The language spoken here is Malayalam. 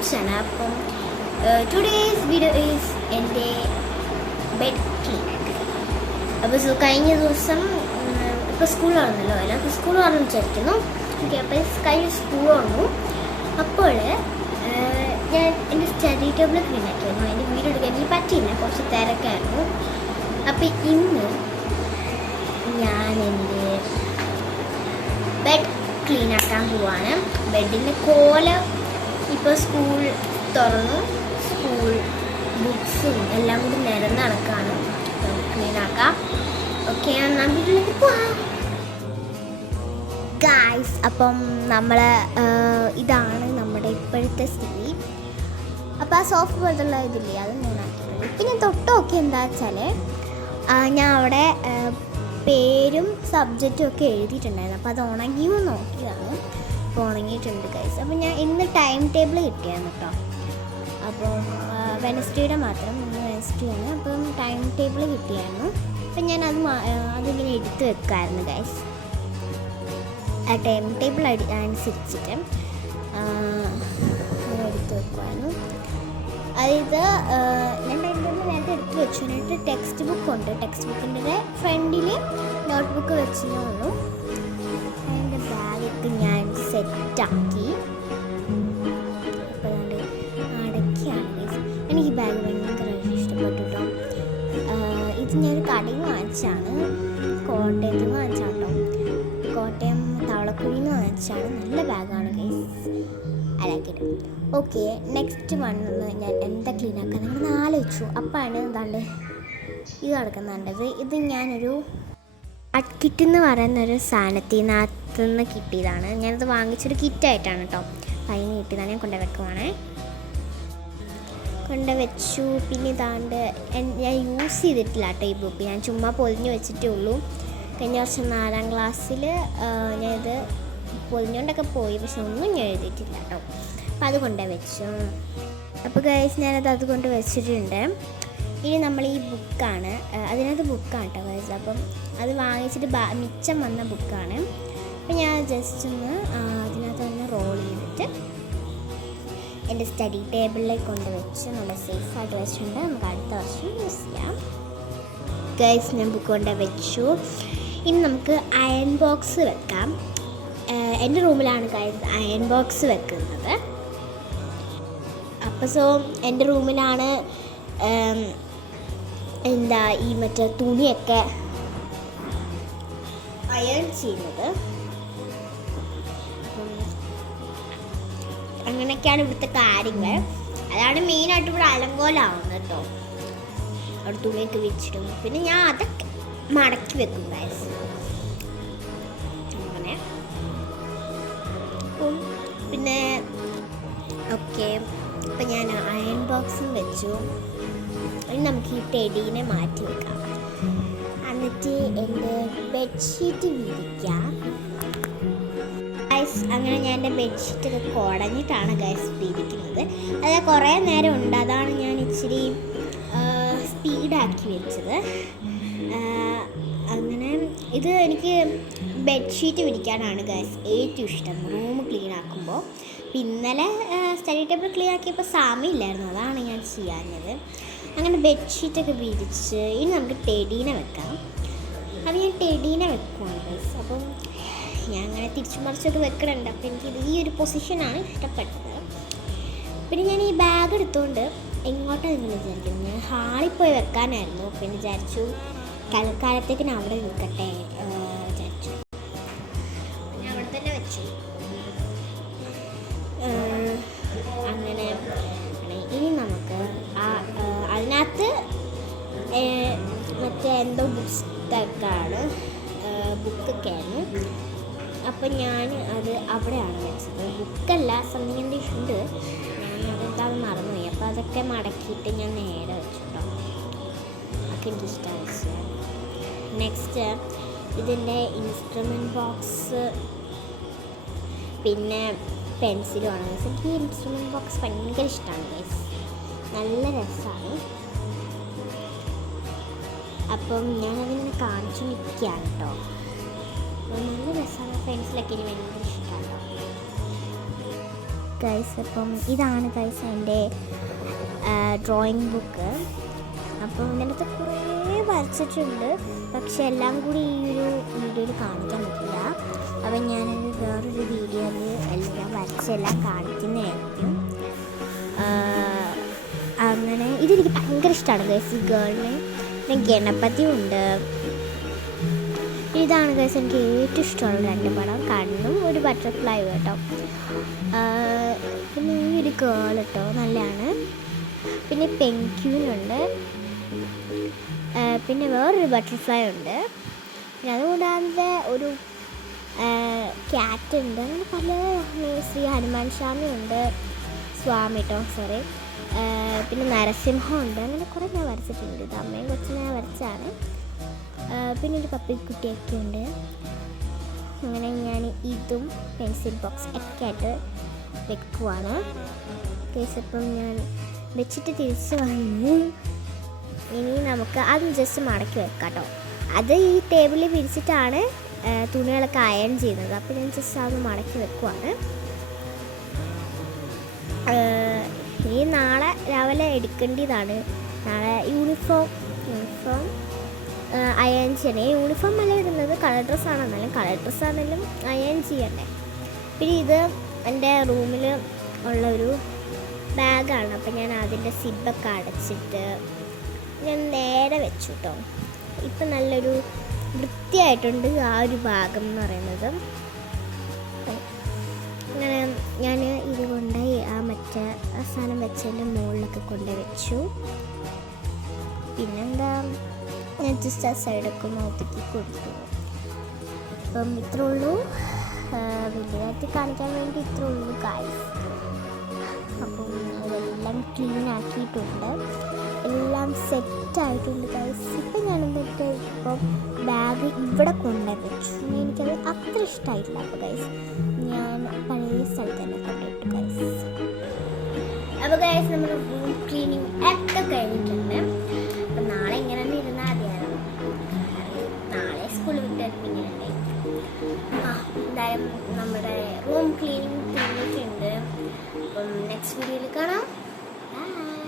YouTube channel. അപ്പം ടുഡേയ്സ് വീഡിയോ ഈസ് എൻ്റെ ബെഡ് ക്ലീൻ. അപ്പോൾ കഴിഞ്ഞ ദിവസം ഇപ്പോൾ സ്കൂൾ തുറന്നല്ലോ, എല്ലാവർക്കും സ്കൂൾ തുറന്ന് വിചാരിക്കുന്നു. ഓക്കെ, അപ്പോൾ കഴിഞ്ഞ സ്കൂൾ തുറന്നു. അപ്പോൾ ഞാൻ എൻ്റെ സ്റ്റഡി ടേബിൾ ക്ലീൻ ആക്കിയായിരുന്നു. എൻ്റെ വീഡിയോ എടുക്കാൻ എനിക്ക് പറ്റിയില്ല, കുറച്ച് തിരക്കായിരുന്നു. അപ്പോൾ ഇന്ന് ഞാൻ എൻ്റെ ബെഡ് ക്ലീൻ ആക്കാൻ പോവാണ്. ബെഡിൻ്റെ കോല ഇപ്പോൾ സ്കൂൾ തുറന്നു, സ്കൂൾ ബുക്സും എല്ലാം കൂടി നിരന്ന് നടക്കാണ്. ക്ലീൻ ആക്കാം. ഓക്കെ, ഞാൻ വീട്ടിലേക്ക് പോവാം ഗായ്സ്. അപ്പം ഇതാണ് നമ്മുടെ ഇപ്പോഴത്തെ സ്ഥിതി. അപ്പോൾ ആ സോഫ്റ്റ് പോലത്തുള്ള ഇതില്ലേ, അത് ഞാൻ ആക്കിയത്. പിന്നെ തൊട്ട് നോക്കി എന്താ വെച്ചാൽ ഞാൻ അവിടെ പേരും സബ്ജക്റ്റും ഒക്കെ എഴുതിയിട്ടുണ്ടായിരുന്നു. അപ്പോൾ അത് ഉണങ്ങിയോ നോക്കിയതാണ്. അപ്പോൾ ഉണങ്ങിയിട്ടുണ്ട് ഗൈസ്. അപ്പോൾ ഞാൻ ഇന്ന് ടൈം ടേബിൾ കിട്ടിയായിരുന്നു കേട്ടോ. അപ്പം വെനസ്ഡേയുടെ മാത്രം, ഇന്ന് വെനസ്ഡേ ആണ്. അപ്പം ടൈം ടേബിൾ കിട്ടിയായിരുന്നു. അപ്പം ഞാൻ അതിങ്ങനെ എടുത്ത് വെക്കാമായിരുന്നു ഗൈസ്. ആ ടൈം ടേബിൾ അനുസരിച്ചിട്ട് എടുത്ത് വെക്കുമായിരുന്നു. അതായത് ഞാൻ ടൈം ടേബിൾ നേരത്തെ എടുത്ത് വെച്ചു. എന്നിട്ട് ടെക്സ്റ്റ് ബുക്കുണ്ട്, ടെക്സ്റ്റ് ബുക്കിൻ്റെ ഫ്രണ്ടിൽ നോട്ട് ബുക്ക് വെച്ചേ ഉള്ളൂ. അതിൻ്റെ ബാഗൊക്കെ ഞാൻ സെറ്റാക്കി. അപ്പോൾ അടക്കിയാണ്. എനിക്ക് ബാഗ് ഭയങ്കരമായിട്ട് ഇഷ്ടപ്പെട്ടു കേട്ടോ. ഇത് ഞാനൊരു കടയിൽ നിന്ന് വാങ്ങിച്ചാണ്, കോട്ടയത്ത് നിന്ന് വാങ്ങിച്ചാണ് കേട്ടോ. കോട്ടയം തവളക്കുഴിയിൽ നിന്ന് വാങ്ങിച്ചാണ്. നല്ല ബാഗാണ് ഗൈസ്, അലാക്കിയിട്ട്. ഓക്കെ, നെക്സ്റ്റ് വണ്ണെന്ന് ഞാൻ എന്താ ക്ലീൻ ആക്കാൻ നമ്മൾ ആലോചിച്ചു. അപ്പോഴാണ് എന്താണ്ട് ഇത് നടക്കുന്നുണ്ടത്. ഇത് ഞാനൊരു ആർട്ട് കിറ്റ് എന്ന് പറയുന്നൊരു സാധനത്തിനകത്ത് നിന്ന് കിട്ടിയതാണ്. ഞാനത് വാങ്ങിച്ചൊരു കിറ്റായിട്ടാണ് കേട്ടോ. അതിന് കിട്ടിയതാണ്. ഞാൻ കൊണ്ടുവെക്കുവാണേ, കൊണ്ടുവച്ചു. പിന്നെ ഇതാണ്ട് ഞാൻ യൂസ് ചെയ്തിട്ടില്ല കേട്ടോ ഈ ബുക്ക്. ഞാൻ ചുമ്മാ പൊതിഞ്ഞ് വെച്ചിട്ടേ ഉള്ളൂ. കഴിഞ്ഞ വർഷം 4ാം ക്ലാസ്സിൽ ഞാനിത് പൊതിഞ്ഞുകൊണ്ടൊക്കെ പോയി, പക്ഷെ ഒന്നും ഞാൻ എഴുതിയിട്ടില്ല കേട്ടോ. അപ്പം അത് കൊണ്ടുവച്ചു. അപ്പോൾ ഗൈസ് ഞാനത് കൊണ്ട് വെച്ചിട്ടുണ്ട്. ഇനി നമ്മൾ ഈ ബുക്കാണ്, അതിനകത്ത് ബുക്കാണ് കേട്ടോ ഗൈസ്. അപ്പം അത് വാങ്ങിച്ചിട്ട് മിച്ചം വന്ന ബുക്കാണ്. അപ്പം ഞാൻ ജസ്റ്റ് ഒന്ന് അതിനകത്ത് തന്നെ റോൾ ചെയ്തിട്ട് എൻ്റെ സ്റ്റഡി ടേബിളിലേക്ക് കൊണ്ടുവച്ച് നല്ല സേഫായിട്ട് വെച്ചിട്ടുണ്ട്. നമുക്ക് അടുത്ത വർഷം യൂസ് ചെയ്യാം ഗൈസ്. ഞാൻ ബുക്ക് കൊണ്ടുവച്ചു. ഇനി നമുക്ക് അയൺ ബോക്സ് വെക്കാം. എൻ്റെ റൂമിലാണ് ഗൈസ് അയൺ ബോക്സ് വെക്കുന്നത്. അപ്പോൾ എൻ്റെ റൂമിലാണ് ഈ മറ്റേ തുണിയൊക്കെ അയൺ ചെയ്യുന്നത്. അങ്ങനെയൊക്കെയാണ് ഇവിടുത്തെ കാര്യങ്ങൾ. അതാണ് മെയിനായിട്ട് ഇവിടെ അലങ്കോലാവുന്നത് കേട്ടോ. അവിടെ തുണിയൊക്കെ വെച്ചിടും. പിന്നെ ഞാൻ അതൊക്കെ മടക്കി വെക്കും ഗൈസ്. അങ്ങനെ പിന്നെ ഓക്കെ, ഇപ്പം ഞാൻ അയൺ ബോക്സും വെച്ചു. ഇനി നമുക്ക് ഈ ടെഡീനെ മാറ്റി വെക്കാം. എന്നിട്ട് എൻ്റെ ബെഡ്ഷീറ്റ് വിരിക്കാം ഗൈസ്. അങ്ങനെ ഞാൻ എൻ്റെ ബെഡ്ഷീറ്റൊക്കെ കുടഞ്ഞിട്ടാണ് ഗൈസ് വിരിക്കുന്നത്. അത് കുറേ നേരം ഉണ്ട്, അതാണ് ഞാൻ ഇച്ചിരി സ്പീഡാക്കി വെച്ചത്. അങ്ങനെ ഇത് എനിക്ക് ബെഡ്ഷീറ്റ് വിരിക്കാനാണ് ഗൈസ് ഏറ്റവും ഇഷ്ടം റൂം ക്ലീൻ ആക്കുമ്പോൾ. ഇന്നലെ സ്റ്റഡി ടേബിൾ ക്ലീൻ ആക്കിയപ്പോൾ സമയമില്ലായിരുന്നു, അതാണ് ഞാൻ ചെയ്യാഞ്ഞത്. അങ്ങനെ ബെഡ്ഷീറ്റൊക്കെ വിരിച്ച് ഇനി നമുക്ക് ടെഡീനെ വെക്കാം. അപ്പം ഞാൻ ടെഡീനെ വെക്കുവാണ് ഗൈസ്. അപ്പം ഞാൻ അങ്ങനെ തിരിച്ചു മറിച്ചൊക്കെ വെക്കണുണ്ട്. അപ്പോൾ എനിക്കിത് ഈ ഒരു പൊസിഷനാണ് ഇഷ്ടപ്പെട്ടത്. പിന്നെ ഞാൻ ഈ ബാഗ് എടുത്തുകൊണ്ട് എങ്ങോട്ടാണ് നിങ്ങൾ വിചാരിക്കുന്നത്? ഞാൻ ഹാളിൽ പോയി വെക്കാനായിരുന്നു. പിന്നെ വിചാരിച്ചു തൽക്കാലത്തേക്കിന് അവിടെ നിൽക്കട്ടെ വിചാരിച്ചു. ഞാൻ അവിടെ തന്നെ വെച്ചു. അങ്ങനെ ഇനി നമുക്ക് അതിനകത്ത് മറ്റേ എന്തോ പുസ്തകമാണ്, ബുക്കൊക്കെയായിരുന്നു. അപ്പം ഞാൻ അത് അവിടെയാണ് വെച്ചത്. ബുക്കല്ല, സംതിങ് ഇംഗ്ലീഷ് ഉണ്ട്. ഞാനതെന്താണെന്ന് മറന്നുപോയി. അപ്പോൾ അതൊക്കെ മടക്കിയിട്ട് ഞാൻ നേരെ വെച്ചു കേട്ടോ. അതൊക്കെ എനിക്കിഷ്ടമാണ് വെച്ചത്. നെക്സ്റ്റ് ഇതിൻ്റെ ഇൻസ്ട്രുമെൻറ്റ് ബോക്സ് പിന്നെ പെൻസിലുമാണ്. എനിക്ക് ഈ ഇൻസ്ട്രുമെൻറ്റ് ബോക്സ് ഭയങ്കര ഇഷ്ടമാണ് ഗൈസ്, നല്ല രസമാണ്. അപ്പം ഞാനതിങ്ങനെ കാണിച്ചു നിൽക്കുകയാണ് കേട്ടോ. നല്ല രസമാണ്. പെൻസിലൊക്കെ എനിക്ക് ഭയങ്കര ഇഷ്ടമാണ്. ഗൈസ്, അപ്പം ഇതാണ് ഗൈസ് എൻ്റെ ഡ്രോയിങ് ബുക്ക്. അപ്പോൾ ഇതിനകത്ത് കുറേ വരച്ചിട്ടുണ്ട്, പക്ഷെ എല്ലാം കൂടി ഈ ഒരു വീഡിയോയിൽ കാണിക്കാൻ പറ്റില്ല. അപ്പം ഞാനൊരു വേറൊരു വീഡിയോയിൽ എല്ലാം വരച്ചെല്ലാം കാണിക്കുന്നതായിരിക്കും. അങ്ങനെ ഇതെനിക്ക് ഭയങ്കര ഇഷ്ടമാണ് ഗൈസ്, ഈ ഗേളിന്. പിന്നെ ഗണപതി ഉണ്ട്. ഇതാണ് ഗൈസ് എനിക്ക് ഏറ്റവും ഇഷ്ടമുള്ള 2 പടം, കണ്ണും ഒരു ബട്ടർഫ്ലൈ കേട്ടോ. പിന്നെ ഈ ഒരു ഗേൾ കേട്ടോ നല്ലതാണ്. പിന്നെ പെൻഗ്വിനുണ്ട്, പിന്നെ വേറൊരു ബട്ടർഫ്ലൈ ഉണ്ട്. പിന്നെ അതുകൂടാതെ ഒരു ക്യാറ്റ് ഉണ്ട്. അങ്ങനെ പല ശ്രീ ഹനുമാൻ സ്വാമി ഉണ്ട്, സ്വാമി കേട്ടോ സോറി. പിന്നെ നരസിംഹം ഉണ്ട്. അങ്ങനെ കുറേ ഞാൻ വരച്ചിട്ടുണ്ട്. ഇത് അമ്മയും കൊച്ചിനെ ഞാൻ വരച്ചാണ്. പിന്നെ ഒരു പപ്പിക്കുട്ടിയൊക്കെ ഉണ്ട്. അങ്ങനെ ഞാൻ ഇതും പെൻസിൽ ബോക്സ് ഒക്കെ ആയിട്ട് വെക്കുവാണ് കേസ്. ഇപ്പം ഞാൻ വെച്ചിട്ട് തിരിച്ച് വന്ന് ഇനി നമുക്ക് അത് ജസ്റ്റ് മടക്കി വെക്കാം കേട്ടോ. അത് ഈ ടേബിളിൽ വിരിച്ചിട്ടാണ് തുണികളൊക്കെ അയൺ ചെയ്യുന്നത്. അപ്പോൾ ഞാൻ ജസ്റ്റ് അത് മടക്കി വെക്കുവാണ്. ഇനി നാളെ രാവിലെ എടുക്കേണ്ടതാണ്. നാളെ യൂണിഫോം അയൺ ചെയ്യണേ. യൂണിഫോം അല്ല ഇടുന്നത്, കളർ ഡ്രസ്സാണ്. എന്നാലും കളർ ഡ്രസ്സാണെങ്കിലും അയൺ ചെയ്യണ്ടേ. പിന്നെ ഇത് എൻ്റെ റൂമിൽ ഉള്ളൊരു ബാഗാണ്. അപ്പം ഞാൻ അതിൻ്റെ സിബൊക്കെ അടച്ചിട്ട് ഞാൻ നേരെ വെച്ചു കേട്ടോ. ഇപ്പം നല്ലൊരു വൃത്തിയായിട്ടുണ്ട് ആ ഒരു ഭാഗം എന്ന് പറയുന്നത്. അങ്ങനെ ഞാൻ ഇത് കൊണ്ടുപോയി ആ മറ്റേ സാധനം വെച്ചതിൻ്റെ മുകളിലൊക്കെ കൊണ്ടുപോയി വെച്ചു. പിന്നെന്താ, ഞാൻ ജസ്റ്റ് ആ സൈഡൊക്കെ ഒതുക്കി കൊടുത്തു. അപ്പം ഇത്രേ ഉള്ളൂ, വലിയതായിട്ട് കാണിക്കാൻ വേണ്ടി ഇത്രേ ഉള്ളൂ ഗൈസ്. അപ്പം ഇതെല്ലാം ക്ലീൻ ആക്കിയിട്ടുണ്ട്, എല്ലാം സെറ്റായിട്ടുണ്ട് ഗൈസ്. ഇപ്പം ഞാൻ എന്നിട്ട് ഇപ്പം ബാഗ് ഇവിടെ കൊണ്ടുപോയി വെച്ചു. എനിക്കത് അത്ര ഇഷ്ടമായിട്ടില്ല. അപ്പോൾ ഗൈസ് ഞാൻ പഴയ സ്ഥലത്ത് തന്നെ കൊണ്ടുപോയിട്ടു ഗൈസ്. അപ്പോൾ ഗൈസ് നമ്മുടെ റൂം ക്ലീനിങ് ഒക്കെ കഴിഞ്ഞിട്ടുണ്ട്. അപ്പം നാളെ ഇങ്ങനെ തന്നെ ഇരുന്നാൽ മതിയായിരുന്നു. നാളെ സ്കൂളിൽ വിട്ടായിരുന്നു ഇങ്ങനെ. എന്തായാലും നമ്മുടെ റൂം ക്ലീനിങ് കഴിഞ്ഞിട്ടുണ്ട്. അപ്പം നെക്സ്റ്റ് വീഡിയോയിൽ കാണാം. ബൈ.